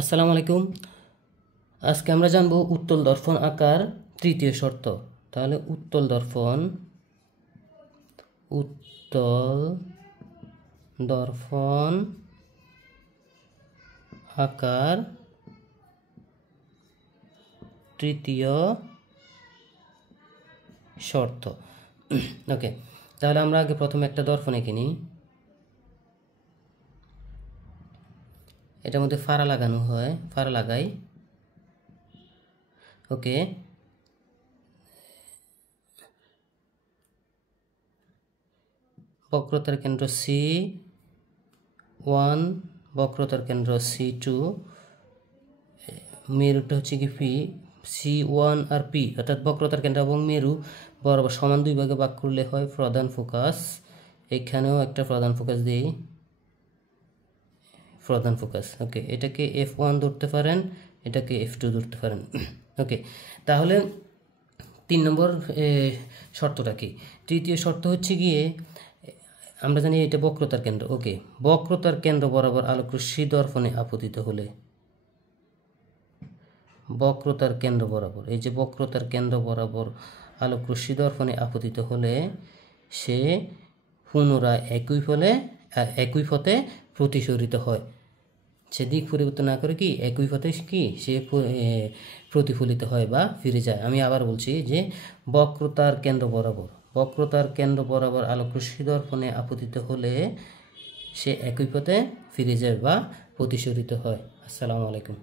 আসসালামু আলাইকুম। আজকে আমরা জানব উত্তল দর্পণ আঁকার তৃতীয় শর্ত। তাহলে উত্তল দর্পণ আঁকার তৃতীয় শর্ত। ওকে, তাহলে আমরা আগে প্রথমে একটা দর্পণ এঁকে নিই। এটার মধ্যে ফাড়া লাগানো হয়, ফাড়া লাগাই। ওকে, বক্রতার কেন্দ্র C1, বক্রতার কেন্দ্র C2, মেরুটা হচ্ছে কি P, C1 আর P অর্থাৎ বক্রতার কেন্দ্র এবং মেরু বরাবর সমান দুই ভাগে ভাগ করলে হয় প্রধান ফোকাস। এখানেও একটা প্রধান ফোকাস দিই, প্রধান ফোকাস। ওকে, এটাকে F1 ধরতে পারেন, এটাকে F2 ধরতে পারেন। ওকে, তাহলে 3 নম্বর শর্তটা কি? তৃতীয় শর্ত হচ্ছে গিয়ে আমরা জানি এটা বক্রতার কেন্দ্র। ওকে, বক্রতার কেন্দ্র বরাবর আলোকরশ্মি দর্পণে আপতিত হলে, বক্রতার কেন্দ্র বরাবর, এই যে বক্রতার কেন্দ্র বরাবর আলোকরশ্মি দর্পণে আপতিত হলে সে পুনরায় একই পথে প্রতিসরিত হয়। সে দিক পরিবর্তন না করে কি একই পথে কি সে প্রতিফলিত হয় বা ফিরে যায়। আমি আবার বলছি যে বক্রতার কেন্দ্র বরাবর আলোকরশ্মি দর্পণে আপতিত হলে সে একই পথে ফিরে যায় বা প্রতিসরিত হয়। আসসালামু আলাইকুম।